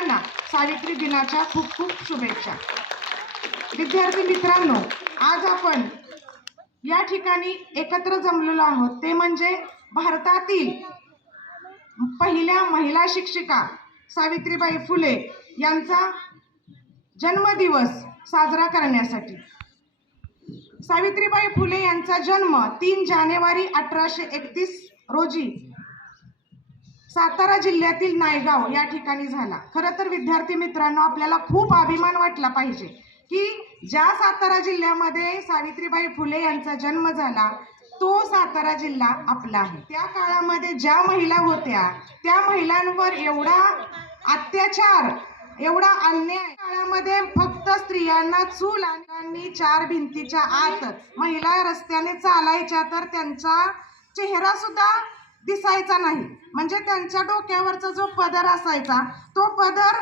सर्वांना सावित्री दिनाच्या खूप खूप शुभेच्छा। विद्यार्थी मित्रांनो, आज आपण या ठिकाणी एकत्र जमलेलो आहोत ते म्हणजे भारतातील पहिल्या महिला शिक्षिका सावित्रीबाई फुले यांचा जन्मदिवस साजरा करण्यासाठी। सावित्रीबाई फुले यांचा जन्म 3 जानेवारी 1831 रोजी सातारा जिल्ह्यातील नायगाव या ठिकाणी झाला। खरं तर विद्यार्थी मित्रांनो, आपल्याला खूप अभिमान वाटला पाहिजे की ज्या सातारा जिल्ह्यामध्ये सावित्रीबाई फुले यांचा जन्म झाला तो सातारा जिल्हा आपला आहे। त्या काळामध्ये ज्या महिला होत्या त्या महिलांवर एवढा अत्याचार, एवढा अन्याय, काळामध्ये फक्त स्त्रियांना चूल आणि 4 भिंतीच्या आत महिला रस्त्याने चालायच्या तर त्यांचा चेहरा सुद्धा दिसायचा नाही। म्हणजे त्यांच्या डोक्यावरचा जो पदर असायचा तो पदर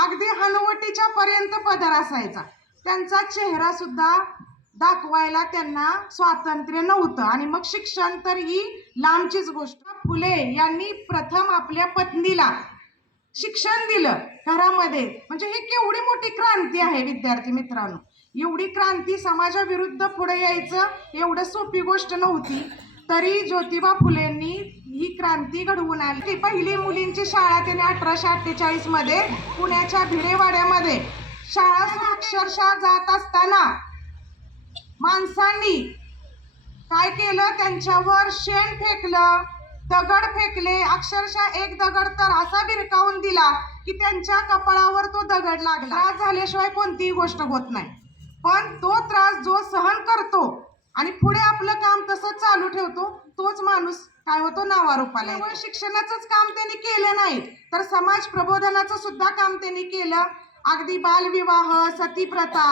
अगदी हनुवटीच्या पर्यंत पदर असायचा। त्यांचा चेहरा सुद्धा दाखवायला त्यांना स्वातंत्र्य नव्हतं। आणि मग शिक्षण तर ही लांबचीच गोष्ट। फुले यांनी प्रथम आपल्या पत्नीला शिक्षण दिलं घरामध्ये। म्हणजे ही केवढी मोठी क्रांती आहे विद्यार्थी मित्रांनो। एवढी क्रांती, समाजाविरुद्ध पुढे यायचं एवढं सोपी गोष्ट नव्हती, तरी ज्योतिबा फुलेंनी ही क्रांती घडवून आणली। पहिली मुलींची शाळा त्यांनी 1848 मध्ये पुण्याच्या भिडेवाड्यामध्ये शाळा अक्षरशः जात असताना माणसांनी काय केलं, त्यांच्यावर शेण फेकलं, दगड फेकले। अक्षरशः एक दगड तर असा भिरकावून दिला की त्यांच्या कपाळावर तो दगड लागला। त्रास झाल्याशिवाय कोणतीही गोष्ट होत नाही, पण तो त्रास जो सहन करतो आणि पुढे आपलं काम तसंच चालू ठेवतो तोच माणूस काय होतो, नावारूपाला येतो। शिक्षणाचंच काम त्यांनी केलं नाही तर समाज प्रबोधनाचं सुद्धा काम त्यांनी केलं। अगदी बालविवाह, सतीप्रथा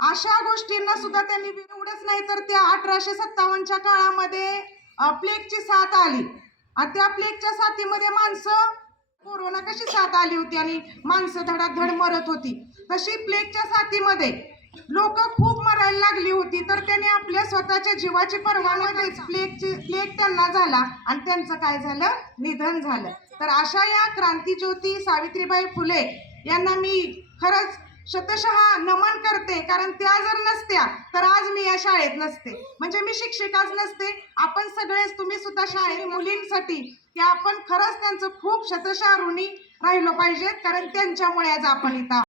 अशा गोष्टींना सुद्धा त्यांनी, एवढंच नाही तर त्या 1857च्या काळामध्ये प्लेगची साथ आली आणि त्या प्लेगच्या साथीमध्ये माणसं, कोरोना कशी साथ आली होती आणि माणसं धडाधड मरत होती, तशी प्लेगच्या साथीमध्ये लोक खूप मरायला लागली होती। तर त्यांनी आपल्या स्वतःच्या जीवाची पर्वा न करता प्लेग त्यांना झाला आणि त्यांचं काय झालं, निधन झालं। तर अशा या क्रांतीज्योती सावित्रीबाई फुले यांना मी खरंच शतशः नमन करते, कारण त्या जर नसत्या तर आज मी या शाळेत नसते, म्हणजे मी शिक्षिकाच नसते। आपण सगळेच, तुम्ही सुद्धा शाळेत मुलींसाठी की आपण खरंच त्यांचं खूप शतशः ऋणी राहिलो पाहिजेत, कारण त्यांच्यामुळे आज आपण इथं